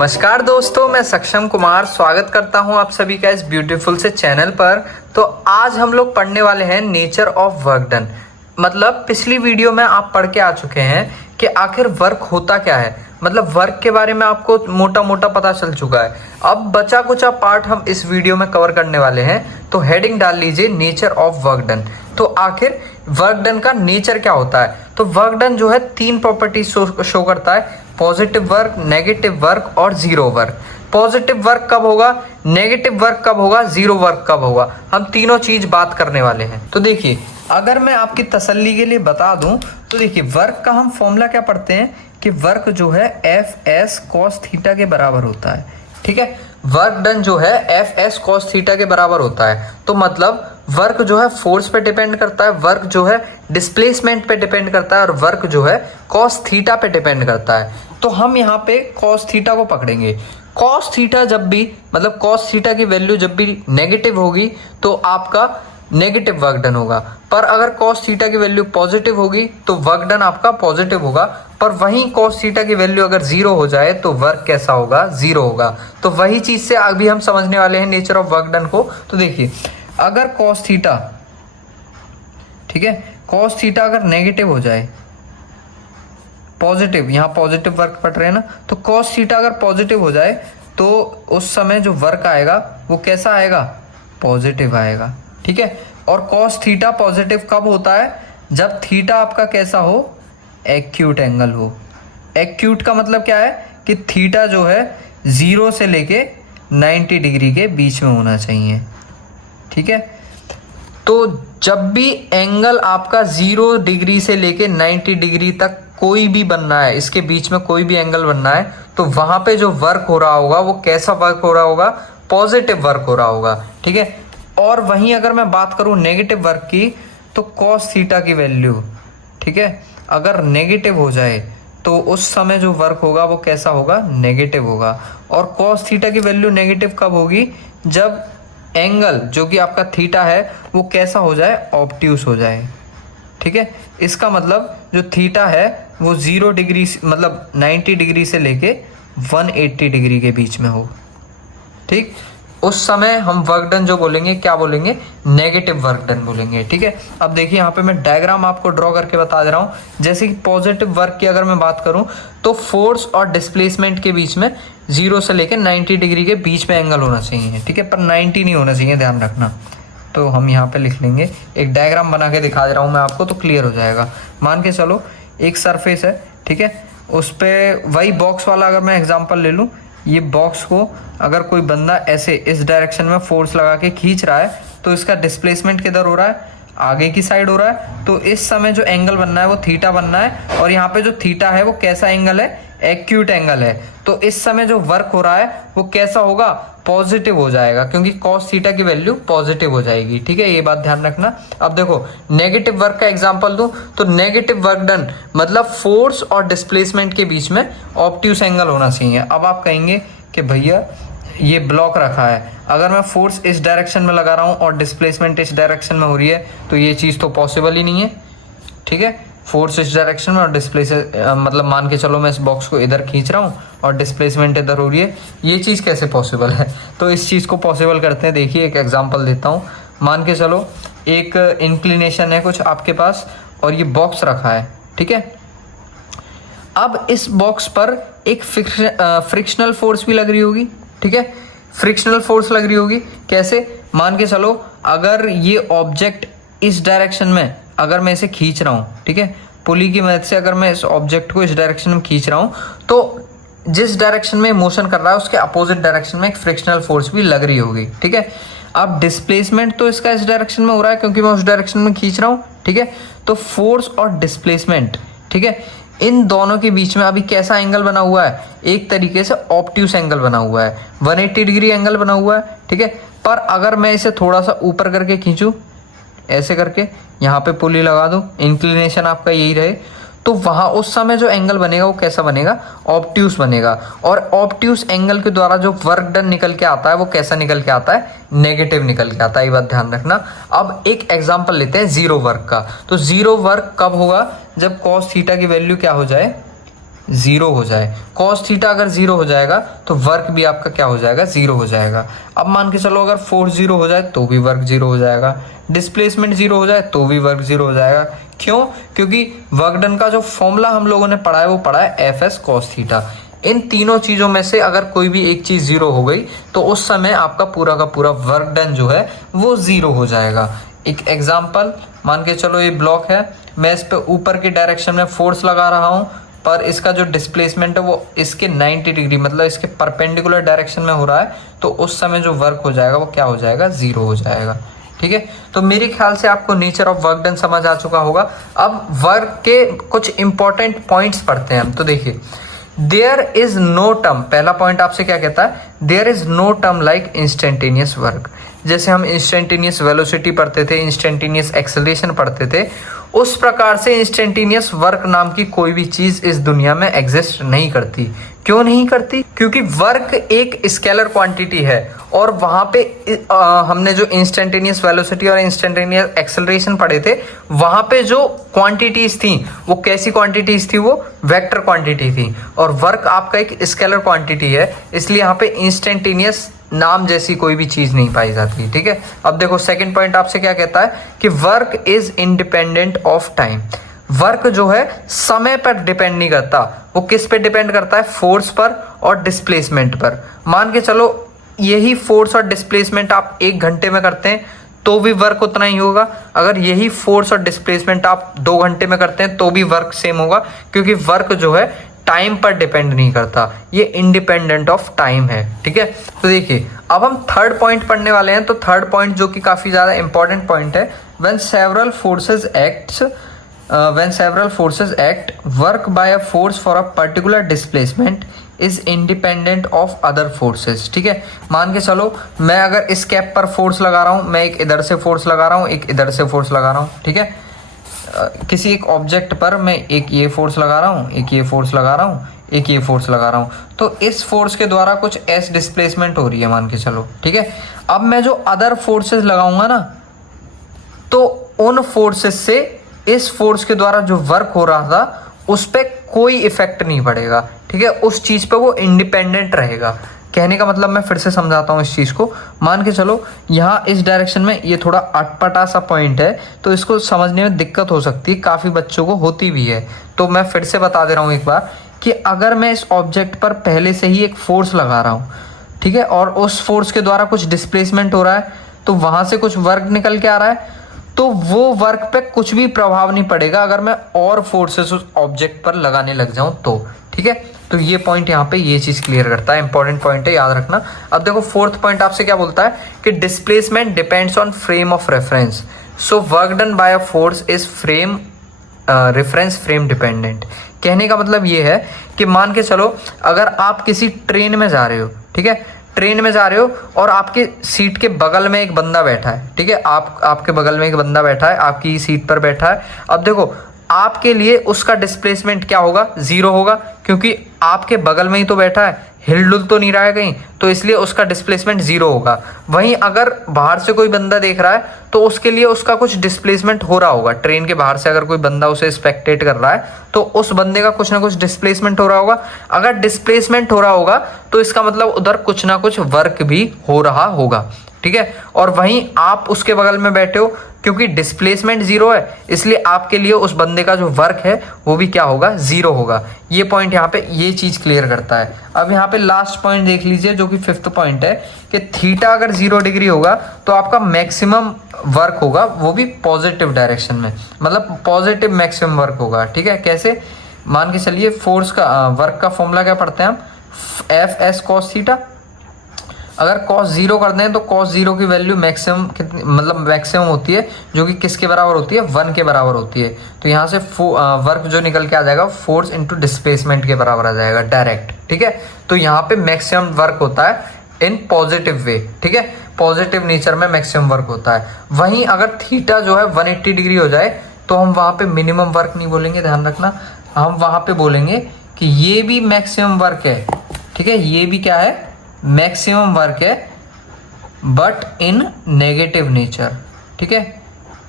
नमस्कार दोस्तों, मैं सक्षम कुमार स्वागत करता हूं आप सभी का इस ब्यूटीफुल से चैनल पर। तो आज हम लोग पढ़ने वाले हैं नेचर ऑफ वर्क डन। मतलब पिछली वीडियो में आप पढ़ के आ चुके हैं कि आखिर वर्क होता क्या है, मतलब वर्क के बारे में आपको मोटा मोटा पता चल चुका है। अब बचा कुचा पार्ट हम इस वीडियो में कवर करने वाले हैं। तो हेडिंग डाल लीजिए नेचर ऑफ वर्क डन। तो आखिर वर्क डन का नेचर क्या होता है? तो वर्क डन जो है 3 प्रॉपर्टी शो करता है, पॉजिटिव वर्क, नेगेटिव वर्क और जीरो वर्क। पॉजिटिव वर्क कब होगा, नेगेटिव वर्क कब होगा, जीरो वर्क कब होगा, हम तीनों चीज बात करने वाले हैं। तो देखिए, अगर मैं आपकी तसल्ली के लिए बता दूं तो देखिए, वर्क का हम फॉर्मूला क्या पढ़ते हैं कि वर्क जो है एफ एस कॉस थीटा के बराबर होता है। ठीक है, वर्क डन जो है एफ एस कॉस थीटा के बराबर होता है। तो मतलब वर्क जो है फोर्स पे डिपेंड करता है, वर्क जो है डिस्प्लेसमेंट पे डिपेंड करता है और वर्क जो है कॉस थीटा पे डिपेंड करता है। तो हम यहाँ पे कॉस थीटा को पकड़ेंगे। कॉस थीटा जब भी, मतलब कॉस थीटा की वैल्यू जब भी नेगेटिव होगी तो आपका नेगेटिव वर्क डन होगा, पर अगर कॉस थीटा की वैल्यू पॉजिटिव होगी तो वर्क डन आपका पॉजिटिव होगा। पर वहीं कॉस थीटा की वैल्यू अगर जीरो हो जाए तो वर्क कैसा होगा, जीरो होगा। तो वही चीज से अभी हम समझने वाले हैं नेचर ऑफ वर्क डन को। तो देखिए, अगर कॉस थीटा, ठीक है, कॉस थीटा अगर नेगेटिव हो जाए, पॉजिटिव, यहाँ पॉजिटिव वर्क पढ़ रहे हैं ना, तो कॉस थीटा अगर पॉजिटिव हो जाए तो उस समय जो वर्क आएगा वो कैसा आएगा, पॉजिटिव आएगा। ठीक है, और कॉस थीटा पॉजिटिव कब होता है, जब थीटा आपका कैसा हो, एक्यूट एंगल हो। एक्यूट का मतलब क्या है कि थीटा जो है 0 से लेके 90 डिग्री के बीच में होना चाहिए। ठीक है, तो जब भी एंगल आपका 0 डिग्री से लेके 90 डिग्री तक कोई भी बनना है, इसके बीच में कोई भी एंगल बनना है, तो वहां पे जो वर्क हो रहा होगा वो कैसा वर्क हो रहा होगा, पॉजिटिव वर्क हो रहा होगा। ठीक है, और वहीं अगर मैं बात करूं नेगेटिव वर्क की, तो कॉस थीटा की वैल्यू, ठीक है, अगर नेगेटिव हो जाए तो उस समय जो वर्क होगा वो कैसा होगा, नेगेटिव होगा। और कॉस थीटा की वैल्यू नेगेटिव कब होगी, जब एंगल जो कि आपका थीटा है वो कैसा हो जाए, ऑब्ट्यूस हो जाए। ठीक है, इसका मतलब जो थीटा है वो 0 डिग्री, मतलब 90 डिग्री से लेके 180 डिग्री के बीच में हो। ठीक, उस समय हम वर्क डन जो बोलेंगे, क्या बोलेंगे, नेगेटिव वर्क डन बोलेंगे। ठीक है, अब देखिए यहाँ पे मैं डायग्राम आपको ड्रॉ करके बता दे रहा हूँ। जैसे कि पॉजिटिव वर्क की अगर मैं बात करूँ तो फोर्स और डिस्प्लेसमेंट के बीच में 0 से लेकर 90 डिग्री के बीच में एंगल होना चाहिए। ठीक है, पर 90 नहीं होना चाहिए, ध्यान रखना। तो हम यहाँ पे लिख लेंगे, एक डायग्राम बना के दिखा दे रहा हूँ मैं आपको, तो क्लियर हो जाएगा। मान के चलो एक सरफेस है, ठीक है, उस पर वही बॉक्स वाला अगर मैं एग्जाम्पल ले लूँ, ये बॉक्स को अगर कोई बंदा ऐसे इस डायरेक्शन में फोर्स लगा के खींच रहा है तो इसका डिस्प्लेसमेंट किधर हो रहा है, आगे की साइड हो रहा है। तो इस समय जो एंगल बनना है वो थीटा बनना है, और यहाँ पे जो थीटा है वो कैसा एंगल है, एक्यूट एंगल है। तो इस समय जो वर्क हो रहा है वो कैसा होगा, पॉजिटिव हो जाएगा, क्योंकि कॉस थीटा की वैल्यू पॉजिटिव हो जाएगी। ठीक है, ये बात ध्यान रखना। अब देखो, नेगेटिव वर्क का एग्जांपल दूं तो नेगेटिव वर्क डन मतलब फोर्स और डिस्प्लेसमेंट के बीच में ऑब्ट्यूस एंगल होना चाहिए। अब आप कहेंगे कि भैया ये ब्लॉक रखा है, अगर मैं फोर्स इस डायरेक्शन में लगा रहा हूँ और डिस्प्लेसमेंट इस डायरेक्शन में हो रही है तो ये चीज़ तो पॉसिबल ही नहीं है। ठीक है, फोर्स इस डायरेक्शन में और मतलब मान के चलो मैं इस बॉक्स को इधर खींच रहा हूँ और डिस्प्लेसमेंट इधर हो रही है, ये चीज़ कैसे पॉसिबल है? तो इस चीज़ को पॉसिबल करते हैं। देखिए, एक एग्जांपल देता हूँ। मान के चलो एक इंक्लिनेशन है कुछ आपके पास और ये बॉक्स रखा है। ठीक है, अब इस बॉक्स पर एक फ्रिक्शनल फोर्स भी लग रही होगी। ठीक है, फ्रिक्शनल फोर्स लग रही होगी कैसे? मान के चलो अगर ये ऑब्जेक्ट इस डायरेक्शन में, अगर मैं इसे खींच रहा हूँ, ठीक है, पुली की मदद से अगर मैं इस ऑब्जेक्ट को इस डायरेक्शन में खींच रहा हूँ, तो जिस डायरेक्शन में मोशन कर रहा है उसके अपोजिट डायरेक्शन में एक फ्रिक्शनल फोर्स भी लग रही होगी। ठीक है, अब डिस्प्लेसमेंट तो इसका इस डायरेक्शन में हो रहा है क्योंकि मैं उस डायरेक्शन में खींच रहा हूँ। ठीक है, तो फोर्स और डिस्प्लेसमेंट, ठीक है, इन दोनों के बीच में अभी कैसा एंगल बना हुआ है, एक तरीके से ऑब्ट्यूस एंगल बना हुआ है, 180 डिग्री एंगल बना हुआ है। ठीक है, पर अगर मैं इसे थोड़ा सा ऊपर करके खींचूं, ऐसे करके यहाँ पे पुली लगा दूं, इंक्लिनेशन आपका यही रहे, तो वहां उस समय जो एंगल बनेगा वो कैसा बनेगा, ऑब्ट्यूस बनेगा। और ऑब्ट्यूस एंगल के द्वारा जो वर्क डन निकल के आता है वो कैसा निकल के आता है, नेगेटिव निकल के आता है। ये बात ध्यान रखना। अब एक एग्जांपल लेते हैं जीरो वर्क का। तो जीरो वर्क कब होगा, जब कॉस थीटा की वैल्यू क्या हो जाए, जीरो हो जाए। कॉस थीटा अगर जीरो हो जाएगा तो वर्क भी आपका क्या हो जाएगा, जीरो हो जाएगा। अब मान के चलो अगर फोर्स जीरो हो जाए तो भी वर्क जीरो हो जाएगा, डिस्प्लेसमेंट जीरो हो जाए तो भी वर्क जीरो हो जाएगा। क्यों? क्योंकि वर्क डन का जो फॉर्मूला हम लोगों ने पढ़ा है वो पढ़ा है एफ एस कॉस थीटा। इन तीनों चीजों में से अगर कोई भी एक चीज जीरो हो गई तो उस समय आपका पूरा का पूरा वर्क डन जो है वो जीरो हो जाएगा। एक एग्जांपल मान के चलो, ये ब्लॉक है, मैं इस पे ऊपर की डायरेक्शन में फोर्स लगा रहा हूं, पर इसका जो डिस्प्लेसमेंट है वो इसके 90 डिग्री मतलब इसके परपेंडिकुलर डायरेक्शन में हो रहा है, तो उस समय जो वर्क हो जाएगा वो क्या हो जाएगा, जीरो हो जाएगा। ठीक है, तो मेरे ख्याल से आपको नेचर ऑफ वर्क डन समझ आ चुका होगा। अब वर्क के कुछ इंपॉर्टेंट पॉइंट्स पढ़ते हैं हम। तो देखिए, देयर इज नो टर्म, पहला पॉइंट आपसे क्या कहता है, there is no term like instantaneous work. जैसे हम इंस्टेंटेनियस वेलोसिटी पढ़ते थे, इंस्टेंटेनियस एक्सेलरेशन पढ़ते थे, उस प्रकार से इंस्टेंटेनियस वर्क नाम की कोई भी चीज इस दुनिया में एग्जिस्ट नहीं करती। क्यों नहीं करती? क्योंकि वर्क एक स्केलर क्वांटिटी है और वहां पे हमने जो इंस्टेंटेनियस वेलोसिटी और इंस्टेंटेनियस एक्सेलरेशन पढ़े थे, वहां पे जो क्वांटिटीज थी वो कैसी क्वांटिटीज थी, वो वेक्टर क्वांटिटी थी। और वर्क आपका एक स्केलर क्वांटिटी है, इसलिए यहाँ पे इंस्टेंटेनियस नाम जैसी कोई भी चीज नहीं पाई जाती। ठीक है, अब देखो सेकंड पॉइंट आपसे क्या कहता है कि work is independent of time. Work जो है समय पर डिपेंड नहीं करता, वो किस पे डिपेंड करता है, फोर्स पर और डिस्प्लेसमेंट पर। मान के चलो यही फोर्स और डिस्प्लेसमेंट आप 1 घंटे में करते हैं तो भी वर्क उतना ही होगा, अगर यही फोर्स और डिस्प्लेसमेंट आप 2 घंटे में करते हैं तो भी वर्क सेम होगा, क्योंकि वर्क जो है टाइम पर डिपेंड नहीं करता, ये इंडिपेंडेंट ऑफ टाइम है। ठीक है, तो देखिए अब हम थर्ड पॉइंट पढ़ने वाले हैं। तो थर्ड पॉइंट जो कि काफी ज्यादा इंपॉर्टेंट पॉइंट है, when several forces act work by a force for a particular displacement is independent of other forces. ठीक है, मान के चलो मैं अगर इस कैप पर फोर्स लगा रहा हूं, मैं एक इधर से फोर्स लगा रहा हूं, एक इधर से फोर्स लगा रहा हूं। ठीक है, किसी एक ऑब्जेक्ट पर मैं एक ये फोर्स लगा रहा हूँ, एक ये फोर्स लगा रहा हूँ, एक ये फोर्स लगा रहा हूँ, तो इस फोर्स के द्वारा कुछ एस डिस्प्लेसमेंट हो रही है मान के चलो। ठीक है, अब मैं जो अदर फोर्सेस लगाऊंगा ना, तो उन फोर्सेस से इस फोर्स के द्वारा जो वर्क हो रहा था उस पर कोई इफेक्ट नहीं पड़ेगा। ठीक है, उस चीज पे वो इंडिपेंडेंट रहेगा। कहने का मतलब मैं फिर से समझाता हूँ इस चीज को। मान के चलो यहाँ इस डायरेक्शन में ये थोड़ा अटपटा सा पॉइंट है, तो इसको समझने में दिक्कत हो सकती है, काफी बच्चों को होती भी है। तो मैं फिर से बता दे रहा हूँ एक बार कि अगर मैं इस ऑब्जेक्ट पर पहले से ही एक फोर्स लगा रहा हूँ, ठीक है, और उस फोर्स के द्वारा कुछ डिस्प्लेसमेंट हो रहा है, तो वहां से कुछ वर्क निकल के आ रहा है, तो वो वर्क पे कुछ भी प्रभाव नहीं पड़ेगा अगर मैं और फोर्सेस उस ऑब्जेक्ट पर लगाने लग जाऊं तो। ठीक है, तो ये पॉइंट यहाँ पे ये चीज क्लियर करता है, इंपॉर्टेंट पॉइंट है, याद रखना। अब देखो फोर्थ पॉइंट आपसे क्या बोलता है कि displacement depends on frame of reference, so work done by a force is frame reference frame dependent. कहने का मतलब ये है कि मान के चलो अगर आप किसी ट्रेन में जा रहे हो, ठीक है, ट्रेन में जा रहे हो और आपके सीट के बगल में एक बंदा बैठा है, ठीक है, आपके बगल में एक बंदा बैठा है, आपकी सीट पर बैठा है। अब देखो आपके लिए उसका डिस्प्लेसमेंट क्या होगा, 0 होगा, क्योंकि आपके बगल में ही तो बैठा है, हिलडुल तो नहीं रहा है कहीं, तो इसलिए उसका डिस्प्लेसमेंट 0 होगा। वहीं अगर बाहर से कोई बंदा देख रहा है तो उसके लिए उसका कुछ डिस्प्लेसमेंट हो रहा होगा। ट्रेन के बाहर से अगर कोई बंदा उसे स्पेक्टेट कर रहा है तो उस बंदे का कुछ ना कुछ डिस्प्लेसमेंट हो रहा होगा। अगर डिस्प्लेसमेंट हो रहा होगा तो इसका मतलब उधर कुछ ना कुछ वर्क भी हो रहा होगा। ठीक है, और वहीं आप उसके बगल में बैठे हो, क्योंकि डिस्प्लेसमेंट 0 है इसलिए आपके लिए उस बंदे का जो वर्क है वो भी क्या होगा, 0 होगा। ये पॉइंट यहाँ पे ये चीज क्लियर करता है। अब यहाँ पे लास्ट पॉइंट देख लीजिए जो कि 5th पॉइंट है कि थीटा अगर 0 डिग्री होगा तो आपका मैक्सिमम वर्क होगा, वो भी पॉजिटिव डायरेक्शन में, मतलब पॉजिटिव मैक्सिमम वर्क होगा। ठीक है, कैसे, मान के चलिए फोर्स का वर्क का फॉर्मूला क्या पढ़ते हैं हम, एफ एस कॉस थीटा। अगर cos 0 कर दें तो cos 0 की वैल्यू मैक्सिमम कितनी, मतलब मैक्सिमम होती है, जो कि किसके बराबर होती है, 1 के बराबर होती है। तो यहाँ से वर्क जो निकल के आ जाएगा फोर्स इंटू डिस्प्लेसमेंट के बराबर आ जाएगा डायरेक्ट। ठीक है, तो यहाँ पे मैक्सिमम वर्क होता है इन पॉजिटिव वे। ठीक है, पॉजिटिव नेचर में मैक्सिमम वर्क होता है। वहीं अगर थीटा जो है 180 डिग्री हो जाए तो हम वहां पे मिनिमम वर्क नहीं बोलेंगे, ध्यान रखना, हम वहां पे बोलेंगे कि ये भी मैक्सिमम वर्क है। ठीक है, ये भी क्या है, मैक्सिमम वर्क है, बट इन नेगेटिव नेचर। ठीक है,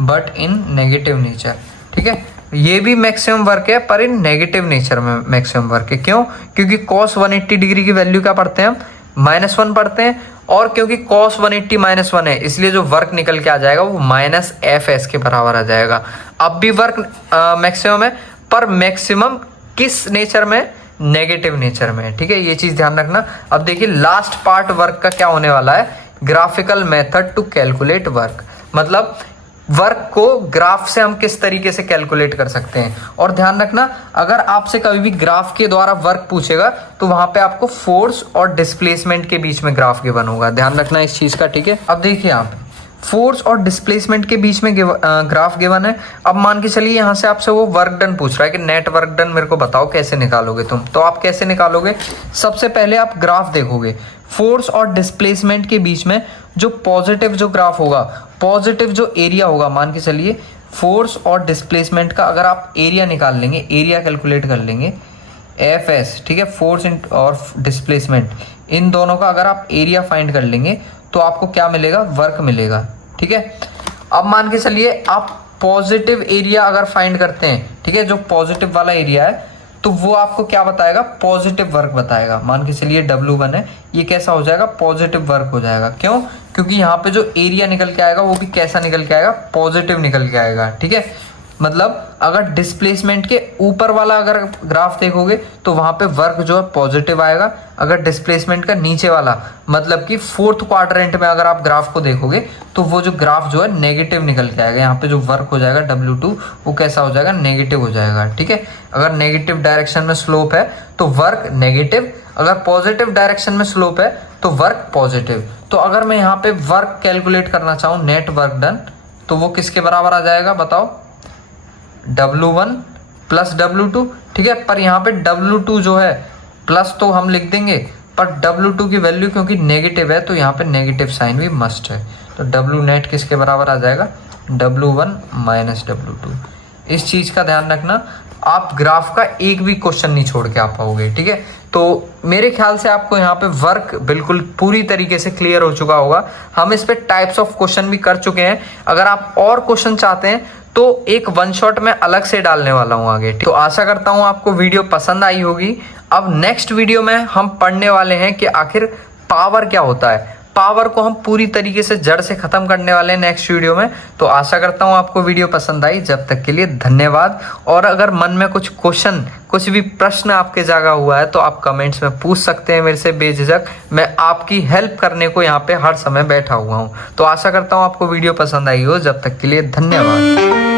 बट इन नेगेटिव नेचर। ठीक है, ये भी मैक्सिमम वर्क है पर इन नेगेटिव नेचर में मैक्सिमम वर्क है। क्यों? क्योंकि cos 180 डिग्री की वैल्यू क्या पढ़ते हैं हम? -1 पढ़ते हैं, और क्योंकि cos 180 -1 है इसलिए जो वर्क निकल के आ जाएगा वो -fs के बराबर आ जाएगा। अब भी वर्क मैक्सिमम है, पर मैक्सिमम किस नेचर में? नेगेटिव नेचर में। ठीक है, ये चीज ध्यान रखना। अब देखिए लास्ट पार्ट वर्क का क्या होने वाला है, graphical method to calculate work, मतलब वर्क को ग्राफ से हम किस तरीके से कैलकुलेट कर सकते हैं। और ध्यान रखना, अगर आपसे कभी भी ग्राफ के द्वारा वर्क पूछेगा तो वहां पे आपको फोर्स और डिस्प्लेसमेंट के बीच में ग्राफ गिवन होगा, ध्यान रखना इस चीज का। ठीक है, अब देखिए आप फोर्स और डिस्प्लेसमेंट के बीच में ग्राफ गिवन है। अब मान के चलिए यहाँ से आपसे वो वर्क डन पूछ रहा है कि नेट वर्क डन मेरे को बताओ कैसे निकालोगे तुम। तो आप कैसे निकालोगे? सबसे पहले आप ग्राफ देखोगे, फोर्स और डिस्प्लेसमेंट के बीच में जो पॉजिटिव जो ग्राफ होगा, पॉजिटिव जो एरिया होगा, मान के चलिए फोर्स और डिस्प्लेसमेंट का अगर आप एरिया निकाल लेंगे, एरिया कैलकुलेट कर लेंगे एफ ठीक है, फोर्स और डिस्प्लेसमेंट इन दोनों का अगर आप एरिया फाइंड कर लेंगे तो आपको क्या मिलेगा? वर्क मिलेगा। ठीक है, अब मान के चलिए आप पॉजिटिव एरिया अगर फाइंड करते हैं, ठीक है, जो पॉजिटिव वाला एरिया है तो वो आपको क्या बताएगा? पॉजिटिव वर्क बताएगा। मान के चलिए W1 है, ये कैसा हो जाएगा? पॉजिटिव वर्क हो जाएगा। क्यों? क्योंकि यहाँ पे जो एरिया निकल के आएगा वो भी कैसा निकल के आएगा? पॉजिटिव निकल के आएगा। ठीक है, मतलब अगर डिस्प्लेसमेंट के ऊपर वाला अगर ग्राफ देखोगे तो वहां पे वर्क जो है पॉजिटिव आएगा। अगर डिस्प्लेसमेंट का नीचे वाला मतलब कि फोर्थ क्वाड्रेंट में अगर आप ग्राफ को देखोगे तो वो जो ग्राफ जो है नेगेटिव निकल के आएगा। यहाँ पे जो वर्क हो जाएगा W2 वो कैसा हो जाएगा? नेगेटिव हो जाएगा। ठीक है, अगर नेगेटिव डायरेक्शन में स्लोप है तो वर्क नेगेटिव, अगर पॉजिटिव डायरेक्शन में स्लोप है तो वर्क पॉजिटिव। तो अगर मैं यहाँ पे वर्क कैलकुलेट करना चाहूँ, नेट वर्क डन, तो वो किसके बराबर आ जाएगा बताओ? W1 plus W2। ठीक है, पर यहाँ पे W2 जो है प्लस तो हम लिख देंगे, पर W2 की वैल्यू क्योंकि नेगेटिव है तो यहाँ पे नेगेटिव साइन भी मस्ट है। तो W नेट किसके बराबर आ जाएगा? W1 minus W2। इस चीज का ध्यान रखना, आप ग्राफ का एक भी क्वेश्चन नहीं छोड़ के आ पाओगे। ठीक है, तो मेरे ख्याल से आपको यहाँ पे वर्क बिल्कुल पूरी तरीके से क्लियर हो चुका होगा। हम इस पे टाइप्स ऑफ क्वेश्चन भी कर चुके हैं। अगर आप और क्वेश्चन चाहते हैं तो एक वन शॉट में अलग से डालने वाला हूँ आगे। तो आशा करता हूँ आपको वीडियो पसंद आई होगी। अब नेक्स्ट वीडियो में हम पढ़ने वाले हैं कि आखिर पावर क्या होता है। पावर को हम पूरी तरीके से जड़ से खत्म करने वाले हैं नेक्स्ट वीडियो में। तो आशा करता हूँ आपको वीडियो पसंद आई। जब तक के लिए धन्यवाद। और अगर मन में कुछ क्वेश्चन, कुछ भी प्रश्न आपके जागा हुआ है तो आप कमेंट्स में पूछ सकते हैं मेरे से बेझिझक। मैं आपकी हेल्प करने को यहाँ पे हर समय बैठा हुआ हूँ। तो आशा करता हूँ आपको वीडियो पसंद आई हो। जब तक के लिए धन्यवाद।